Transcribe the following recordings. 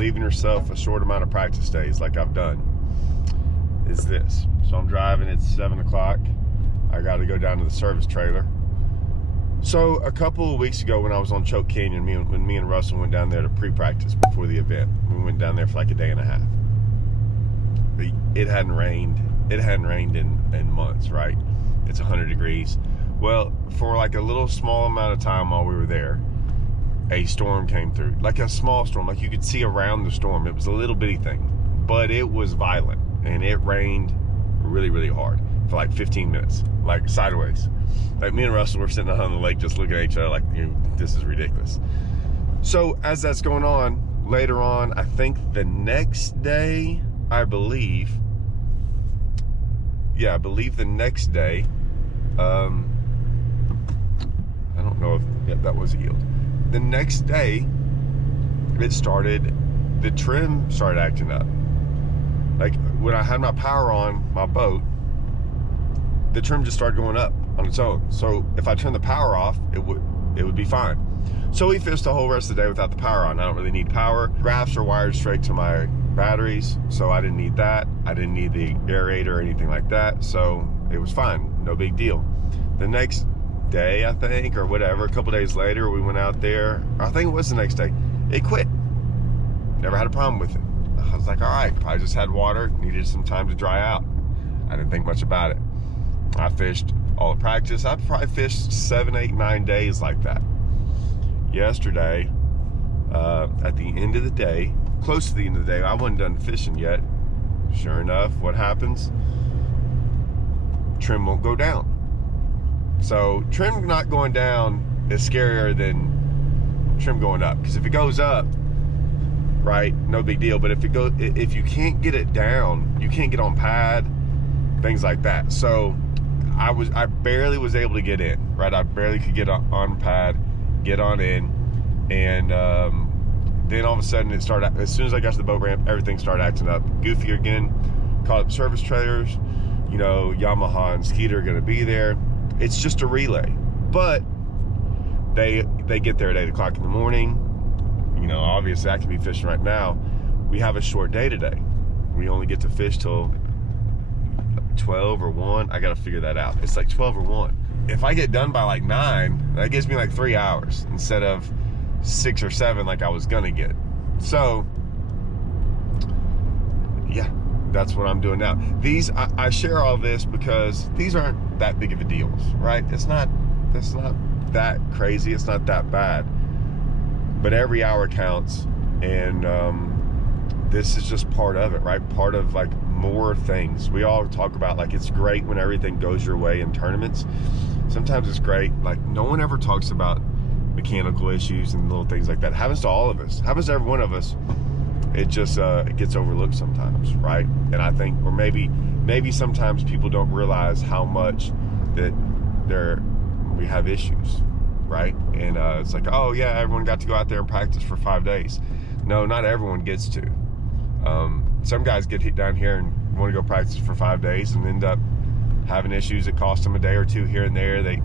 leaving yourself a short amount of practice days like I've done is this. So I'm driving, it's 7 o'clock. I got to go down to the service trailer. So a couple of weeks ago when I was on Choke Canyon, when me and Russell went down there to pre-practice before the event, we went down there for like a day and a half. It hadn't rained in months, right? It's 100 degrees. Well, for like a little small amount of time while we were there, a storm came through, like a small storm, like you could see around the storm. It was a little bitty thing, but it was violent, and it rained really, really hard for like 15 minutes, like sideways. Like me and Russell were sitting on the lake just looking at each other like, this is ridiculous. So as that's going on, later on, I think the next day, I believe the next day, I don't know if that was a yield. The next day, the trim started acting up. Like when I had my power on my boat, the trim just started going up on its own. So if I turned the power off, it would be fine. So we fished the whole rest of the day without the power on. I don't really need power. Graphs are wired straight to my batteries, so I didn't need that. I didn't need the aerator or anything like that, so it was fine, no big deal. The next day, I think, or whatever, a couple days later, we went out there. I think it was the next day. It quit. Never had a problem with it. I was like, all right, probably just had water, needed some time to dry out. I didn't think much about it. I fished all the practice. I probably fished 7, 8, 9 days like that. Yesterday, at the end of the day, close to the end of the day, I wasn't done fishing yet. Sure enough, what happens? Trim won't go down. So trim not going down is scarier than trim going up, because if it goes up, right, no big deal. But if you can't get it down, you can't get on pad, things like that. So I barely was able to get in, right? I barely could get on pad, get on in, and then all of a sudden it started. As soon as I got to the boat ramp, everything started acting up, goofy again. Called up service trailers. You know, Yamaha and Skeeter are going to be there. It's just a relay, but they get there at 8 o'clock in the morning. You know, obviously I can be fishing right now. We have a short day today. We only get to fish till 12 or 1. I got to figure that out. It's like 12 or 1. If I get done by like 9, that gives me like 3 hours instead of 6 or 7 like I was gonna get. So yeah, that's what I'm doing now. I share all this because these aren't that big of a deal, right? It's not that crazy, it's not that bad, but every hour counts, and this is just part of it, right? Part of like more things. We all talk about like it's great when everything goes your way in tournaments. Sometimes it's great, like no one ever talks about mechanical issues and little things like that. It happens to all of us, it happens to every one of us. It just it gets overlooked sometimes, right? And I think, or maybe sometimes people don't realize how much that we have issues, right? And it's like, oh yeah, everyone got to go out there and practice for 5 days. No, not everyone gets to. Some guys get hit down here and want to go practice for 5 days and end up having issues that cost them a day or two here and there. They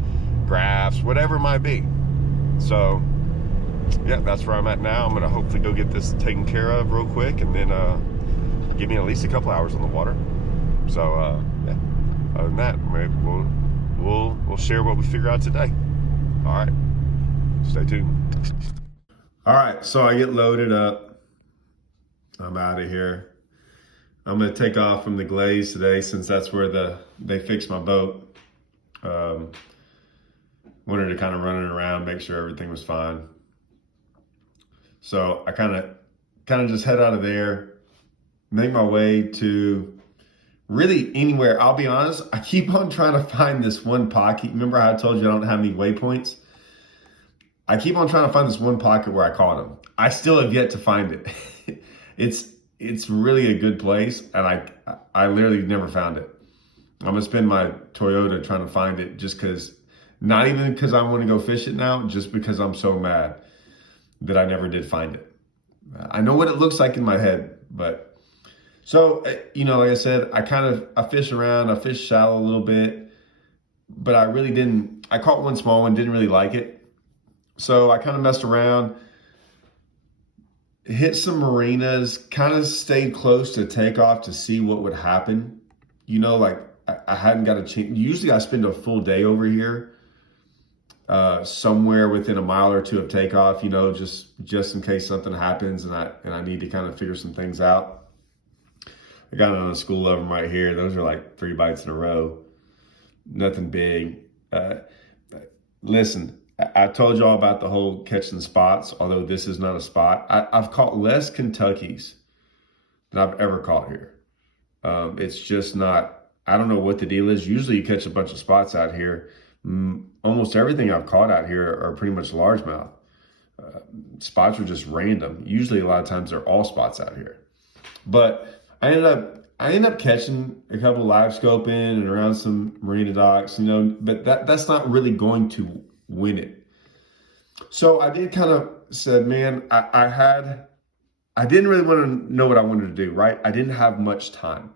graphs, whatever it might be. So yeah, that's where I'm at now. I'm gonna hopefully go get this taken care of real quick, and then give me at least a couple hours on the water. So yeah, other than that, maybe we'll share what we figure out today. All right, stay tuned. All right, so I get loaded up. I'm out of here. I'm gonna take off from the Glaze today, since that's where they fixed my boat. Wanted to kind of run it around, make sure everything was fine. So I kind of just head out of there, make my way to really anywhere. I'll be honest, I keep on trying to find this one pocket. Remember how I told you I don't have any waypoints? I keep on trying to find this one pocket where I caught him. I still have yet to find it. It's really a good place, and I literally never found it. I'm gonna spend my Toyota trying to find it, just because, not even because I want to go fish it now, just because I'm so mad that I never did find it. I know what it looks like in my head, but so, you know, like I said, I fish around, I fish shallow a little bit, but I caught one small one, didn't really like it. So I kind of messed around, hit some marinas, kind of stayed close to takeoff to see what would happen. You know, like I hadn't got a chance. Usually I spend a full day over here, somewhere within a mile or two of takeoff, you know, just in case something happens and I need to kind of figure some things out. I got on a school of them right here. Those are like 3 bites in a row. Nothing big. Listen, I told y'all about the whole catching spots, although this is not a spot. I've caught less Kentuckies than I've ever caught here. It's just not, I don't know what the deal is. Usually you catch a bunch of spots out here. Almost everything I've caught out here are pretty much largemouth. Spots are just random. Usually a lot of times they're all spots out here. But I ended up catching a couple live scoping and around some marina docks, you know, but that's not really going to win it. So I did kind of said, man, I didn't really want to know what I wanted to do, right? I didn't have much time.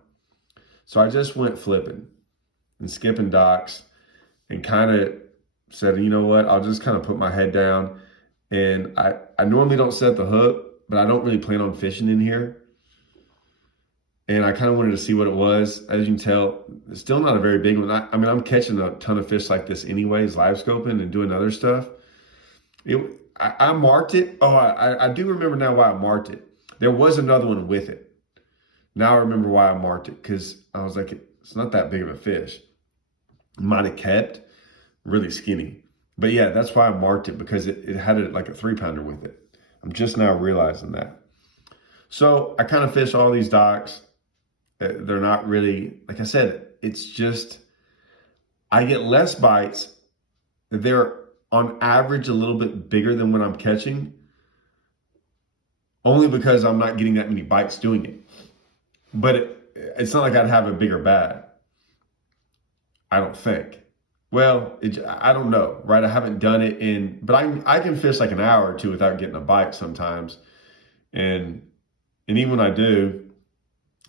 So I just went flipping and skipping docks and kind of said, you know what, I'll just kind of put my head down. And I normally don't set the hook, but I don't really plan on fishing in here. And I kind of wanted to see what it was. As you can tell, it's still not a very big one. I mean, I'm catching a ton of fish like this anyways, live scoping and doing other stuff. I marked it. Oh, I do remember now why I marked it. There was another one with it. Now I remember why I marked it, because I was like, it's not that big of a fish. Might have kept really skinny. But yeah, that's why I marked it, because it had like a 3-pounder with it. I'm just now realizing that. So I kind of fish all these docks. They're not really, like I said, it's just, I get less bites. They're on average a little bit bigger than what I'm catching, only because I'm not getting that many bites doing it. But it's not like I'd have a bigger bag, I don't think. Well, I don't know, right? I haven't done it but I can fish like an hour or two without getting a bite sometimes. And even when I do,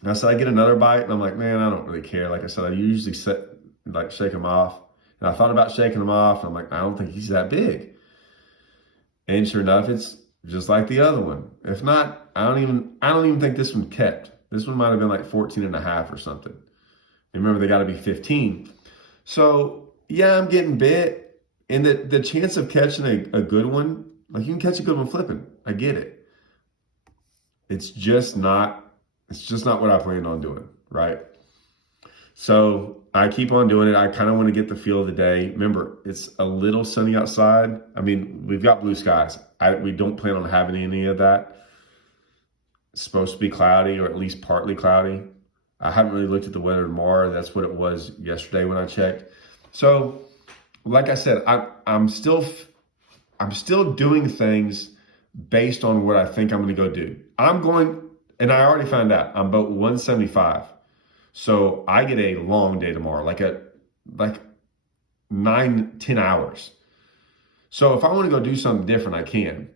I said I get another bite and I'm like, man, I don't really care. Like I said, I usually shake them off. And I thought about shaking them off. And I'm like, I don't think he's that big. And sure enough, it's just like the other one. If not, I don't even think this one kept. This one might have been like 14 and a half or something. And remember, they got to be 15. So yeah, I'm getting bit. And the chance of catching a good one, like you can catch a good one flipping. I get it. It's just not what I planned on doing, right? So I keep on doing it. I kind of want to get the feel of the day. Remember, it's a little sunny outside. I mean, we've got blue skies. We don't plan on having any of that. It's supposed to be cloudy, or at least partly cloudy. I haven't really looked at the weather tomorrow. That's what it was yesterday when I checked. So, like I said, I'm still doing things based on what I think I'm going to go do. And I already found out I'm boat 175. So I get a long day tomorrow, like 9-10 hours. So if I want to go do something different, I can.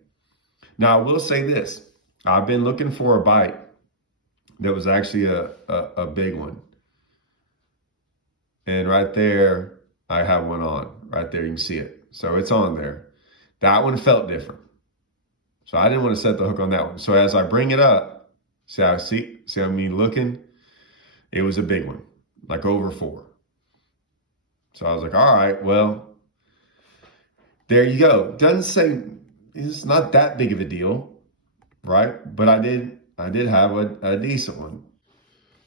Now I will say this. I've been looking for a bite that was actually a big one. And right there, I have one on. Right there, you can see it. So it's on there. That one felt different. So I didn't want to set the hook on that one. So as I bring it up, see how me looking? It was a big one, like over 4. So I was like, all right, well, there you go. Doesn't say, it's not that big of a deal, right? But I did have a decent one.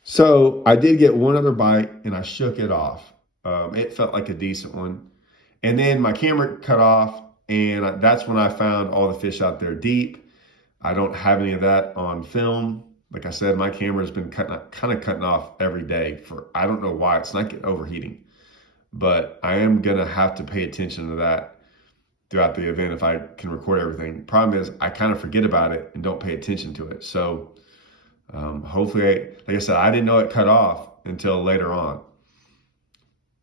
So I did get one other bite and I shook it off. It felt like a decent one. And then my camera cut off, and that's when I found all the fish out there deep. I don't have any of that on film. Like I said, my camera's been kind of cutting off every day for, I don't know why. It's not overheating. But I am going to have to pay attention to that throughout the event if I can record everything. Problem is, I kind of forget about it and don't pay attention to it. So hopefully, like I said, I didn't know it cut off until later on.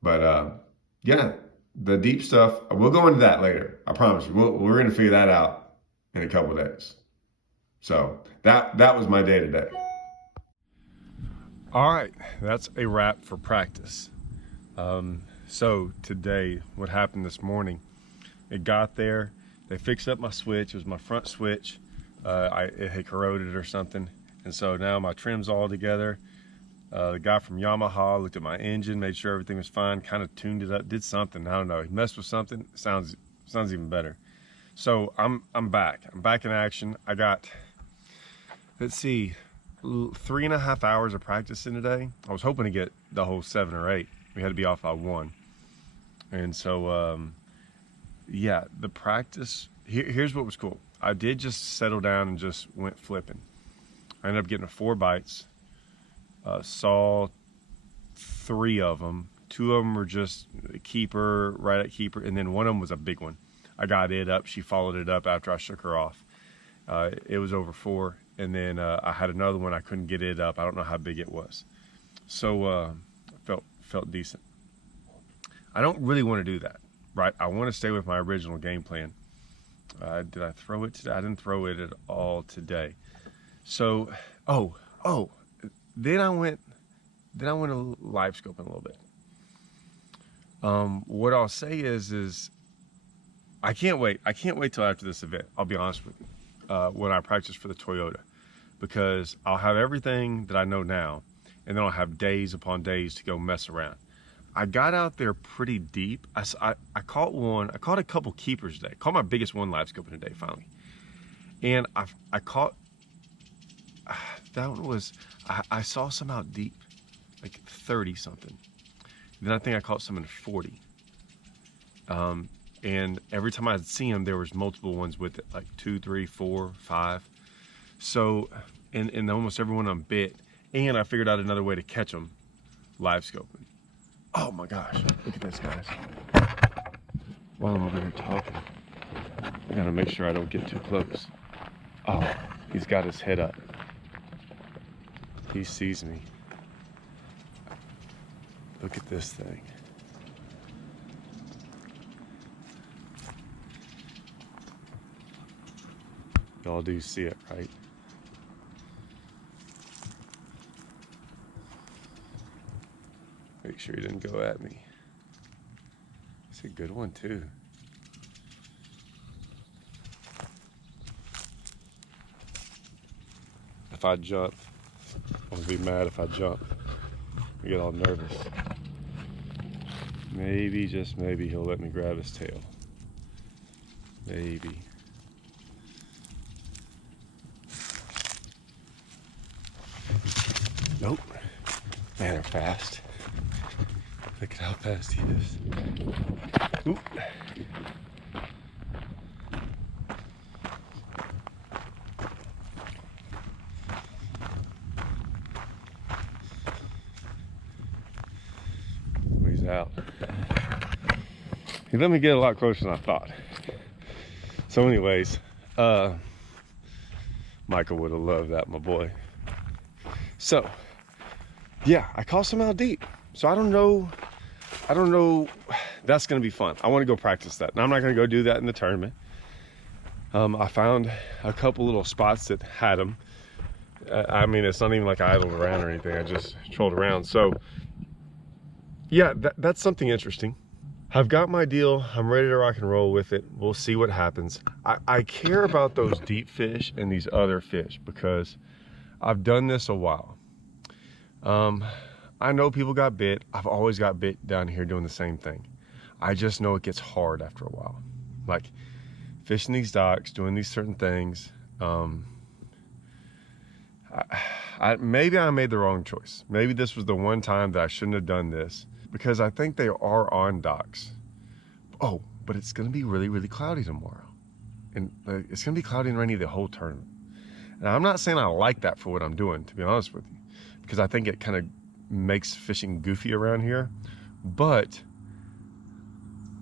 But yeah, the deep stuff, we'll go into that later. I promise you. We're going to figure that out in a couple of days. So that was my day today. All right, that's a wrap for practice. So today, what happened this morning, it got there, they fixed up my switch. It was my front switch. It had corroded or something. And so now my trim's all together. The guy from Yamaha looked at my engine, made sure everything was fine, kind of tuned it up, did something. I don't know. He messed with something. Sounds even better. So I'm back. I'm back in action. I got, let's see, 3.5 hours of practice in today. I was hoping to get the whole 7 or 8. We had to be off by 1. And so, yeah, the practice, here's what was cool. I did just settle down and just went flipping. I ended up getting 4 bites. Saw 3 of them. 2 of them were just keeper, right at keeper, and then one of them was a big one. I got it up. She followed it up after I shook her off. It was over 4, and then I had another one. I couldn't get it up. I don't know how big it was. So felt decent. I don't really want to do that, right? I want to stay with my original game plan. Did I throw it today? I didn't throw it at all today. So, then I went live scoping a little bit. What I'll say is I can't wait till after this event. I'll be honest with you, when I practice for the Toyota, because I'll have everything that I know now, and then I'll have days upon days to go mess around. I got out there pretty deep. I caught one. I caught a couple keepers today. Caught my biggest one live scoping today finally, and I caught. That one was, I saw some out deep, like 30 something. Then I think I caught some in 40. And every time I'd see them, there was multiple ones with it, like 2, 3, 4, 5. So, and almost everyone I'm bit. And I figured out another way to catch them live scoping. Oh my gosh, look at this, guys. While I'm over here talking, I gotta make sure I don't get too close. Oh, he's got his head up. He sees me. Look at this thing. Y'all do see it, right? Make sure he didn't go at me. It's a good one too. If I jump, I'm gonna be mad if I jump. I get all nervous. Maybe, just maybe, he'll let me grab his tail. Maybe. Nope. Man, they're fast. Look at how fast he is. Oop. He's out. He let me get a lot closer than I thought. So anyways, Michael would have loved that, my boy. So, yeah, I caught some out deep. So I don't know. That's going to be fun. I want to go practice that. Now, I'm not going to go do that in the tournament. I found a couple little spots that had them. I mean, it's not even like I idled around or anything. I just trolled around. So, yeah, that's something interesting. I've got my deal. I'm ready to rock and roll with it. We'll see what happens. I care about those deep fish and these other fish because I've done this a while. I know people got bit. I've always got bit down here doing the same thing. I just know it gets hard after a while. Like fishing these docks, doing these certain things. Maybe I made the wrong choice. Maybe this was the one time that I shouldn't have done this because I think they are on docks. Oh, but it's going to be really, really cloudy tomorrow. And it's going to be cloudy and rainy the whole tournament. And I'm not saying I like that for what I'm doing, to be honest with you, because I think it kind of makes fishing goofy around here. But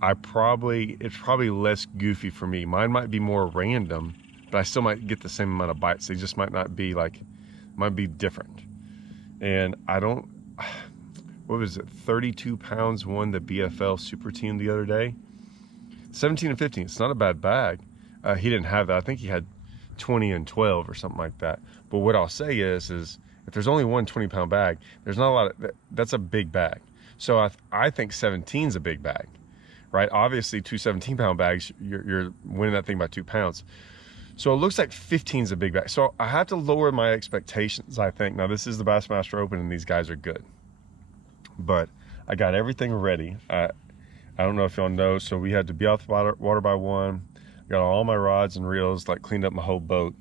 it's probably less goofy for me. Mine might be more random, but I still might get the same amount of bites. They just might not be might be different. And I don't, what was it, 32 pounds won the BFL Super Team the other day. 17 and 15, it's not a bad bag. He didn't have that. I think he had 20 and 12 or something like that. But what I'll say is if there's only one 20-pound bag, there's not a lot of, that's a big bag. So I think 17 is a big bag, right? Obviously, two 17-pound bags, you're winning that thing by 2 pounds. So it looks like 15 is a big bag. So I have to lower my expectations, I think. Now this is the Bassmaster Open and these guys are good. But I got everything ready. I don't know if y'all know, so we had to be off the water by 1. Got all my rods and reels, like cleaned up my whole boat.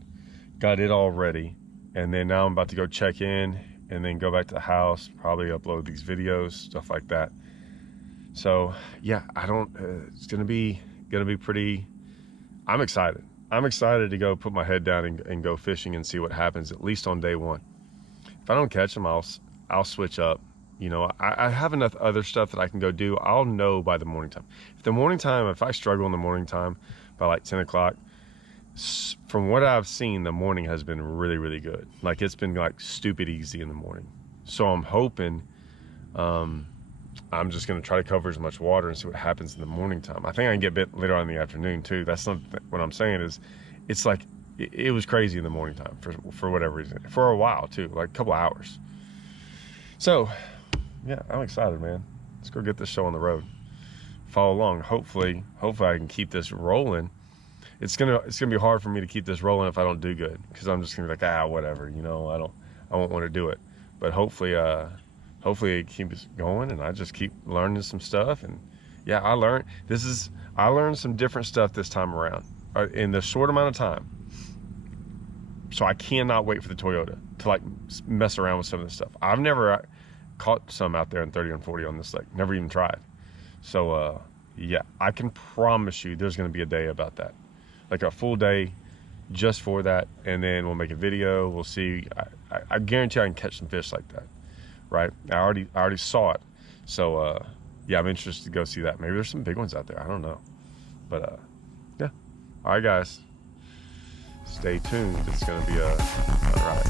Got it all ready. And then now I'm about to go check in and then go back to the house, probably upload these videos, stuff like that. So yeah, it's gonna be pretty, I'm excited. I'm excited to go put my head down and go fishing and see what happens, at least on day 1. If I don't catch them, I'll switch up. You know, I have enough other stuff that I can go do. I'll know by the morning time. If I struggle in the morning time by like 10 o'clock, from what I've seen, the morning has been really, really good. Like it's been like stupid easy in the morning. So I'm hoping, I'm just gonna try to cover as much water and see what happens in the morning time. I think I can get bit later on in the afternoon too. That's not what I'm saying is, it's like, it was crazy in the morning time for whatever reason. For a while too, like a couple hours. So yeah, I'm excited, man. Let's go get this show on the road. Follow along. Hopefully I can keep this rolling. It's gonna be hard for me to keep this rolling if I don't do good, because I'm just gonna be like, whatever, you know, I won't want to do it. But hopefully it keeps going and I just keep learning some stuff. And yeah, I learned some different stuff this time around in the short amount of time. So I cannot wait for the Toyota to like mess around with some of this stuff. I've never caught some out there in 30 and 40 on this lake, never even tried. So yeah, I can promise you there's gonna be a day about that, like a full day just for that. And then we'll make a video, we'll see. I guarantee I can catch some fish like that, right? I already saw it. So yeah, I'm interested to go see that. Maybe there's some big ones out there, I don't know. But yeah, all right guys, stay tuned. It's gonna be a all right.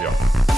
Yeah.